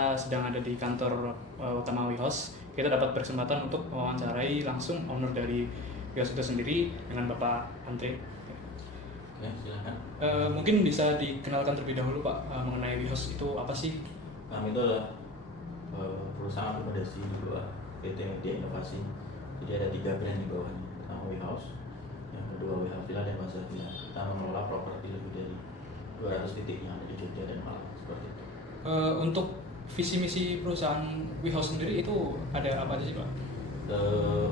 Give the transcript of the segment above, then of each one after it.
kita sedang ada di kantor utama WeHouse, kita dapat berkesempatan untuk mewawancarai langsung owner dari WeHouse itu sendiri dengan Bapak Andre. Ya, silakan. Mungkin bisa dikenalkan terlebih dahulu Pak mengenai WeHouse itu apa sih? Kami itu adalah perusahaan akomodasi di bawah PT Media Inovasi. Jadi ada 3 brand di bawahnya. Pertama WeHouse, yang kedua WeHouse Villa dan Plaza Villa. Kita mengelola properti lebih dari 200 titik yang ada di Jogja dan Malang seperti itu. Untuk visi misi perusahaan WeHouse sendiri itu ada apa aja sih Pak?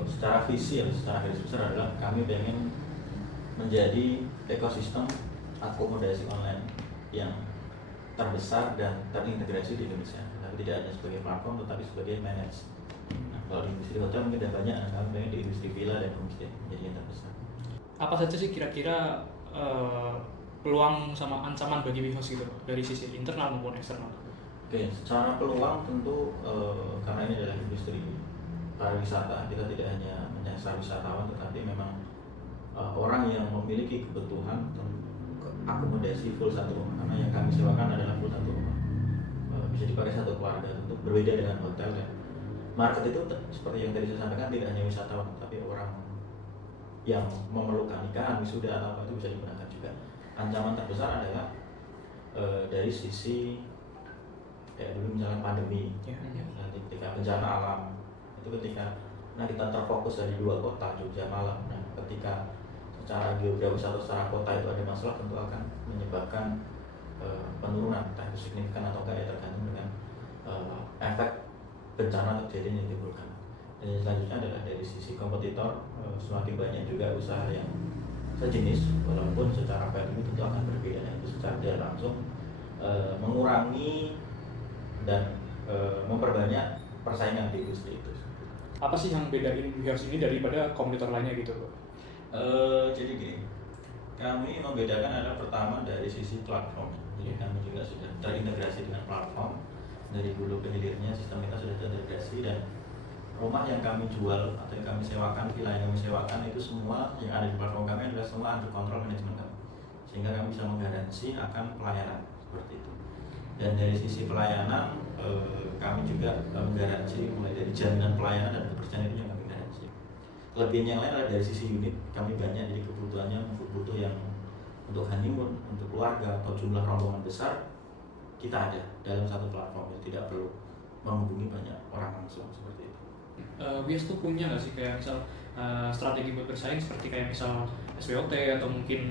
Secara visi ya, secara garis besar adalah kami pengen menjadi ekosistem akomodasi online yang terbesar dan terintegrasi di Indonesia. Tapi tidak hanya sebagai platform, tetapi sebagai manage. Nah, kalau di industri hotel mungkin ada banyak, kami pengen di industri villa dan homestay menjadi yang terbesar. Apa saja sih kira-kira peluang sama ancaman bagi WeHouse gitu dari sisi internal maupun eksternal? Oke, secara peluang tentu karena ini adalah industri pariwisata, kita tidak hanya menyasar wisatawan, tetapi memang orang yang memiliki kebutuhan akomodasi full satu rumah, karena yang kami sewakan adalah full satu rumah, bisa dipakai satu keluarga. Tentu berbeda dengan hotel ya. Market itu seperti yang tadi saya sampaikan, tidak hanya wisatawan, tapi orang yang memerlukan nikahan, wisuda atau apa itu bisa digunakan juga. Ancaman terbesar adalah dari sisi dulu misalnya pandemi, nanti ketika bencana alam itu ketika kita terfokus dari 2 kota Jogja Malang. Nah, ketika secara geografis atau secara kota itu ada masalah, tentu akan menyebabkan penurunan, entah itu signifikan atau enggak, ya tergantung dengan efek bencana terjadi yang ditimbulkan. Dan selanjutnya adalah dari sisi kompetitor, semakin banyak juga usaha yang sejenis, walaupun secara value tentu akan berbeda. Nah, itu secara tidak langsung mengurangi dan memperbanyak persaingan di industri itu. Apa sih yang bedain WeHouse ini daripada kompetitor lainnya gitu Pak? Jadi gini, kami membedakan adalah pertama dari sisi platform. Jadi kami juga sudah terintegrasi dengan platform dari hulu ke hilirnya, sistem kita sudah terintegrasi, dan rumah yang kami jual atau yang kami sewakan, villa yang kami sewakan itu semua yang ada di platform kami adalah semua under kontrol manajemen kami, sehingga kami bisa menggaransi akan pelayanan seperti itu. Dan dari sisi pelayanan kami juga menggaransi mulai dari jaminan pelayanan dan kepercayaan itu yang kami garansi. Lebihnya yang lain adalah dari sisi unit, kami banyak, jadi kebutuhannya butuh yang untuk honeymoon, untuk keluarga atau jumlah rombongan besar, kita ada dalam satu platform, jadi tidak perlu menghubungi banyak orang langsung seperti itu. WeHouse tuh punya nggak sih kayak misal strategi buat bersaing seperti kayak misal SWOT atau mungkin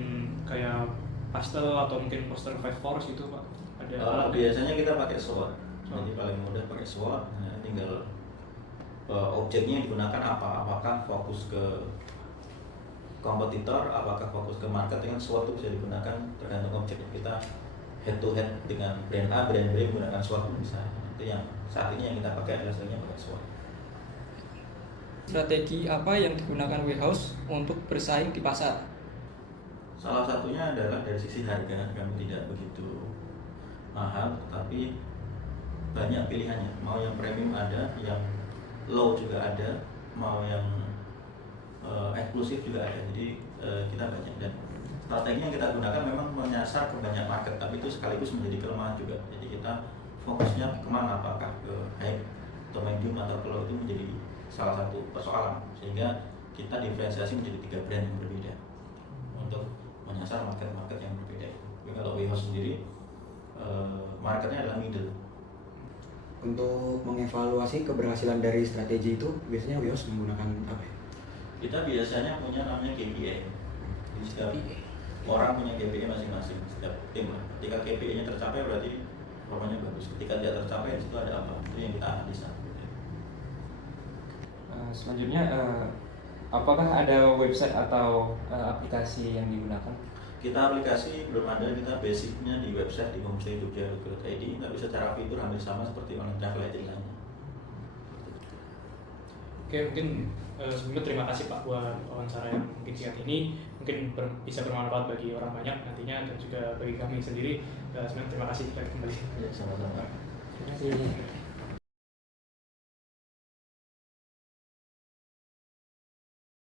kayak pastel atau mungkin poster 5 force gitu Pak? Ada biasanya kita pakai SWOT, jadi paling mudah pakai SWOT, tinggal objeknya yang digunakan apa, apakah fokus ke kompetitor, apakah fokus ke market. Dengan SWOT itu bisa digunakan tergantung objeknya. Kita head to head dengan brand A, brand B menggunakan SWOT bisa. Itu yang saat ini yang kita pakai adalah sebenarnya pakai SWOT. Strategi apa yang digunakan WeHouse untuk bersaing di pasar? Salah satunya adalah dari sisi harga, kami tidak begitu mahal, tetapi banyak pilihannya. Mau yang premium ada, yang low juga ada, mau yang eksklusif juga ada. Jadi kita banyak, dan strategi yang kita gunakan memang menyasar ke banyak market, tapi itu sekaligus menjadi kelemahan juga. Jadi kita fokusnya kemana, apakah ke high atau medium atau ke low, itu menjadi salah satu persoalan, sehingga kita diferensiasi menjadi 3 brand yang berbeda untuk menyasar market-market yang berbeda. Tapi kalau WeHouse sendiri marketnya adalah middle. Untuk mengevaluasi keberhasilan dari strategi itu, biasanya WeHouse menggunakan apa ya? Kita biasanya punya namanya KPI. Jadi setiap orang punya KPI masing-masing, setiap tim lah. Ketika KPI-nya tercapai berarti performanya bagus. Ketika tidak tercapai, di situ ada apa? Itu yang kita analisa. Selanjutnya, apakah ada website atau aplikasi yang digunakan? Kita aplikasi belum ada, kita basicnya di website di homestayjogja.id, tapi secara fitur hampir sama seperti online travel agent lainnya. Oke, mungkin sebelumnya terima kasih Pak buat wawancara yang mungkin singkat ini, mungkin bisa bermanfaat bagi orang banyak nantinya dan juga bagi kami sendiri. Sebenarnya terima kasih kembali. Ya, sama-sama. Terima kasih.